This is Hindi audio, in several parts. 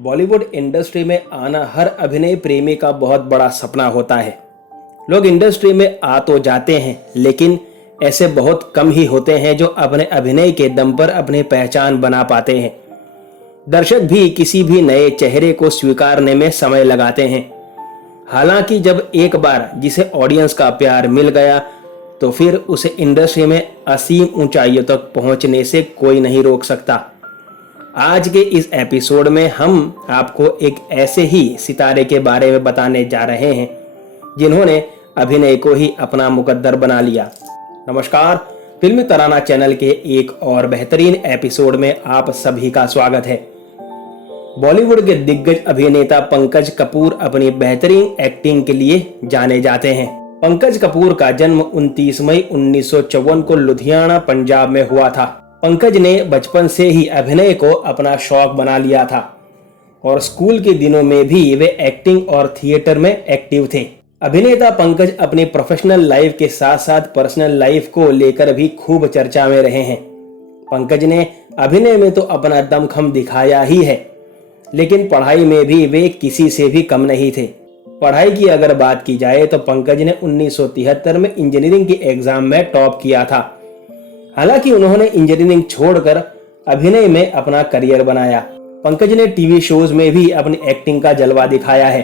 बॉलीवुड इंडस्ट्री में आना हर अभिनय प्रेमी का बहुत बड़ा सपना होता है। लोग इंडस्ट्री में आ तो जाते हैं, लेकिन ऐसे बहुत कम ही होते हैं जो अपने अभिनय के दम पर अपनी पहचान बना पाते हैं। दर्शक भी किसी भी नए चेहरे को स्वीकारने में समय लगाते हैं। हालांकि जब एक बार जिसे ऑडियंस का प्यार मिल गया तो फिर उसे इंडस्ट्री में असीम ऊंचाइयों तक पहुंचने से कोई नहीं रोक सकता। आज के इस एपिसोड में हम आपको एक ऐसे ही सितारे के बारे में बताने जा रहे हैं जिन्होंने अभिनय को ही अपना मुकद्दर बना लिया। नमस्कार, फिल्मी तराना चैनल के एक और बेहतरीन एपिसोड में आप सभी का स्वागत है। बॉलीवुड के दिग्गज अभिनेता पंकज कपूर अपनी बेहतरीन एक्टिंग के लिए जाने जाते हैं। पंकज कपूर का जन्म 29 मई 1954 को लुधियाना, पंजाब में हुआ था। पंकज ने बचपन से ही अभिनय को अपना शौक बना लिया था और स्कूल के दिनों में भी वे एक्टिंग और थिएटर में एक्टिव थे। अभिनेता पंकज अपनी प्रोफेशनल लाइफ के साथ साथ पर्सनल लाइफ को लेकर भी खूब चर्चा में रहे हैं। पंकज ने अभिनय में तो अपना दमखम दिखाया ही है, लेकिन पढ़ाई में भी वे किसी से भी कम नहीं थे। पढ़ाई की अगर बात की जाए तो पंकज ने 1973 में इंजीनियरिंग के एग्जाम में टॉप किया था। हालांकि उन्होंने इंजीनियरिंग छोड़कर अभिनय में अपना करियर बनाया। पंकज ने टीवी शोज में भी अपनी एक्टिंग का जलवा दिखाया है।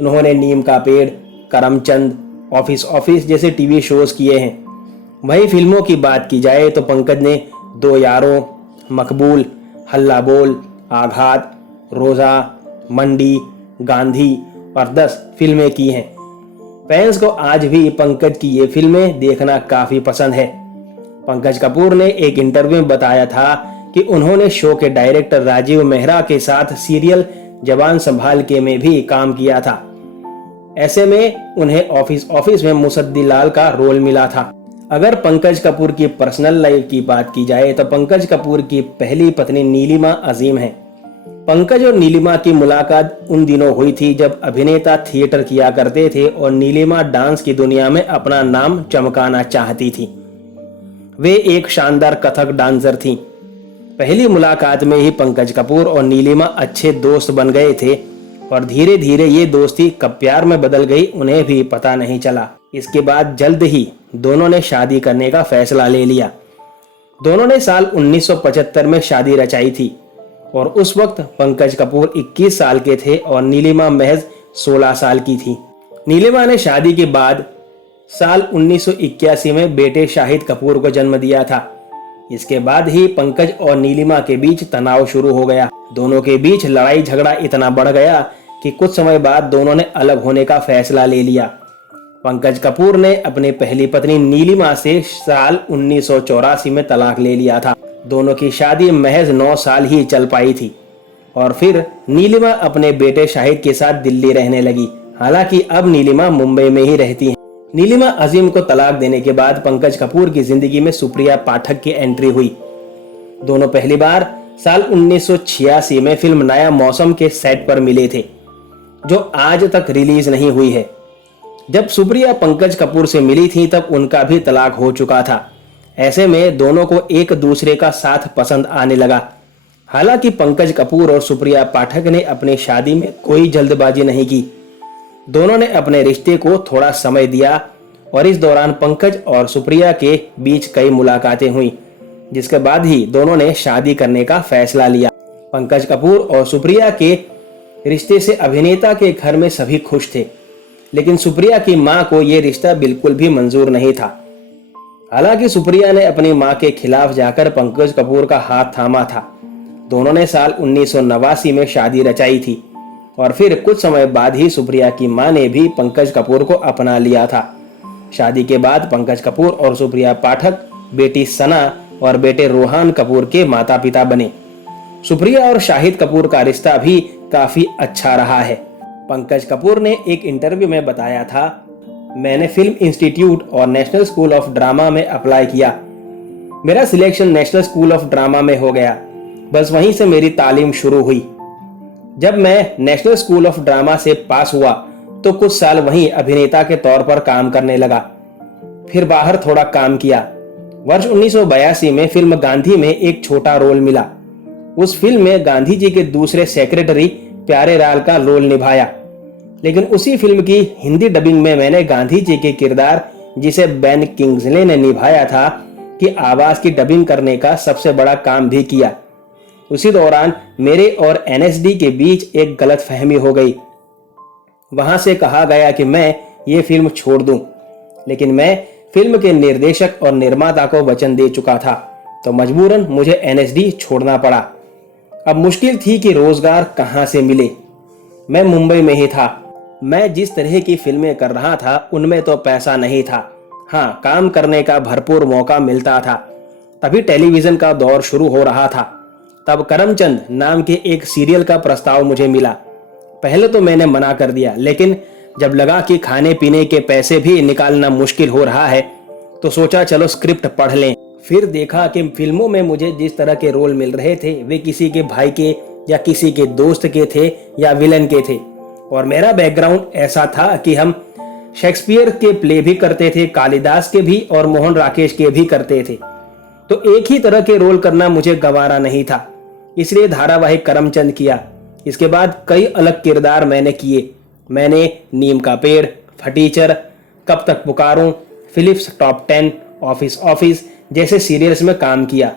उन्होंने नीम का पेड़, करमचंद, ऑफिस जैसे टीवी शोज किए हैं। वहीं फिल्मों की बात की जाए तो पंकज ने दो यारों, मकबूल, हल्ला बोल, आघात, रोजा, मंडी, गांधी और 10 फिल्में की हैं। फैंस को आज भी पंकज की ये फिल्में देखना काफी पसंद है। पंकज कपूर ने एक इंटरव्यू में बताया था कि उन्होंने शो के डायरेक्टर राजीव मेहरा के साथ सीरियल जवान संभाल के में भी काम किया था। ऐसे में उन्हें ऑफिस में मुसद्दीलाल का रोल मिला था। अगर पंकज कपूर की पर्सनल लाइफ की बात की जाए तो पंकज कपूर की पहली पत्नी नीलिमा अजीम है। पंकज और नीलिमा की मुलाकात उन दिनों हुई थी जब अभिनेता थिएटर किया करते थे और नीलिमा डांस की दुनिया में अपना नाम चमकाना चाहती थी। वे एक शानदार कथक डांसर थीं। पहली मुलाकात में ही पंकज कपूर और नीलिमा अच्छे दोस्त बन गए थे और धीरे धीरे ये दोस्ती कब प्यार में बदल गई उन्हें भी पता नहीं चला। इसके बाद जल्द ही दोनों ने शादी करने का फैसला ले लिया। दोनों ने साल 1975 में शादी रचाई थी और उस वक्त पंकज कपूर 21 साल के थे और नीलिमा महज 16 साल की थी। नीलिमा ने शादी के बाद साल 1981 में बेटे शाहिद कपूर को जन्म दिया था। इसके बाद ही पंकज और नीलिमा के बीच तनाव शुरू हो गया। दोनों के बीच लड़ाई झगड़ा इतना बढ़ गया कि कुछ समय बाद दोनों ने अलग होने का फैसला ले लिया। पंकज कपूर ने अपनी पहली पत्नी नीलिमा से साल 1984 में तलाक ले लिया था। दोनों की शादी महज 9 साल ही चल पाई थी और फिर नीलिमा अपने बेटे शाहिद के साथ दिल्ली रहने लगी। हालांकि अब नीलिमा मुंबई में ही रहती है। नीलिमा अजीम को तलाक देने के बाद पंकज कपूर की जिंदगी में सुप्रिया पाठक की एंट्री हुई। दोनों पहली बार साल 1986 में फिल्म नया मौसम के सेट पर मिले थे, जो आज तक रिलीज नहीं हुई है। जब सुप्रिया पंकज कपूर से मिली थी तब उनका भी तलाक हो चुका था। ऐसे में दोनों को एक दूसरे का साथ पसंद आने लगा। हालांकि पंकज कपूर और सुप्रिया पाठक ने अपनी शादी में कोई जल्दबाजी नहीं की। दोनों ने अपने रिश्ते को थोड़ा समय दिया और इस दौरान पंकज और सुप्रिया के बीच कई मुलाकातें हुई, जिसके बाद ही दोनों ने शादी करने का फैसला लिया। पंकज कपूर और सुप्रिया के रिश्ते से अभिनेता के घर में सभी खुश थे, लेकिन सुप्रिया की मां को यह रिश्ता बिल्कुल भी मंजूर नहीं था। हालांकि सुप्रिया ने अपनी मां के खिलाफ जाकर पंकज कपूर का हाथ थामा था। दोनों ने साल 1989 में शादी रचाई थी और फिर कुछ समय बाद ही सुप्रिया की मां ने भी पंकज कपूर को अपना लिया था। शादी के बाद पंकज कपूर और सुप्रिया पाठक बेटी सना और बेटे रोहान कपूर के माता पिता बने। सुप्रिया और शाहिद कपूर का रिश्ता भी काफी अच्छा रहा है। पंकज कपूर ने एक इंटरव्यू में बताया था, मैंने फिल्म इंस्टीट्यूट और नेशनल स्कूल ऑफ ड्रामा में अप्लाई किया। मेरा selection national school of drama में हो गया। बस वहीं से मेरी तालीम शुरू हुई। जब मैं नेशनल स्कूल ऑफ ड्रामा से पास हुआ तो कुछ साल वहीं अभिनेता के तौर पर काम करने लगा। फिर बाहर थोड़ा काम किया। वर्ष 1982 में फिल्म गांधी में एक छोटा रोल मिला। उस फिल्म में गांधी जी के दूसरे सेक्रेटरी प्यारेलाल का रोल निभाया। लेकिन उसी फिल्म की हिंदी डबिंग में मैंने गांधी जी के किरदार, जिसे बेन किंग्सले ने निभाया था, की आवाज की डबिंग करने का सबसे बड़ा काम भी किया। उसी दौरान मेरे और एनएसडी के बीच एक गलतफहमी हो गई। वहां से कहा गया कि मैं ये फिल्म छोड़ दूं, लेकिन मैं फिल्म के निर्देशक और निर्माता को वचन दे चुका था, तो मजबूरन मुझे एनएसडी छोड़ना पड़ा। अब मुश्किल थी कि रोजगार कहां से मिले। मैं मुंबई में ही था। मैं जिस तरह की फिल्में कर रहा था उनमें तो पैसा नहीं था। हाँ, काम करने का भरपूर मौका मिलता था। तभी टेलीविजन का दौर शुरू हो रहा था। तब करमचंद नाम के एक सीरियल का प्रस्ताव मुझे मिला। पहले तो मैंने मना कर दिया, लेकिन जब लगा कि खाने पीने के पैसे भी निकालना मुश्किल हो रहा है तो सोचा चलो स्क्रिप्ट पढ़ लें। फिर देखा कि फिल्मों में मुझे जिस तरह के रोल मिल रहे थे वे किसी के भाई के या किसी के दोस्त के थे या विलन के थे। और मेरा बैकग्राउंड ऐसा था कि हम शेक्सपियर के प्ले भी करते थे, कालिदास के भी और मोहन राकेश के भी करते थे। तो एक ही तरह के रोल करना मुझे गंवारा नहीं था, इसलिए धारावाहिक करमचंद किया। इसके बाद कई अलग किरदार मैंने किए। मैंने नीम का पेड़, फटीचर, कब तक पुकारूं, फिलिप्स टॉप 10, ऑफिस जैसे सीरियल्स में काम किया।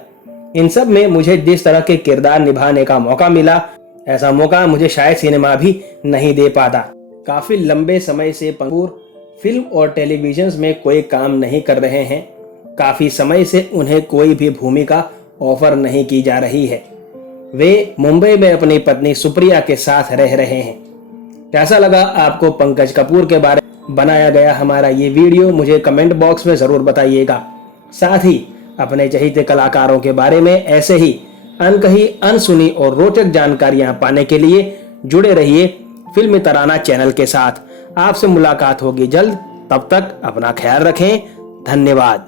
इन सब में मुझे जिस तरह के किरदार निभाने का मौका मिला, ऐसा मौका मुझे शायद सिनेमा भी नहीं दे पाता। काफी लंबे समय से पंकूर फिल्म और टेलीविजन में कोई काम नहीं कर रहे हैं। काफी समय से उन्हें कोई भी भूमिका ऑफर नहीं की जा रही है। वे मुंबई में अपनी पत्नी सुप्रिया के साथ रह रहे हैं। कैसा लगा आपको पंकज कपूर के बारे में बनाया गया हमारा ये वीडियो, मुझे कमेंट बॉक्स में जरूर बताइएगा। साथ ही अपने चहेते कलाकारों के बारे में ऐसे ही अनकही, अनसुनी और रोचक जानकारियां पाने के लिए जुड़े रहिए फिल्मी तराना चैनल के साथ। आपसे मुलाकात होगी जल्द। तब तक अपना ख्याल रखें। धन्यवाद।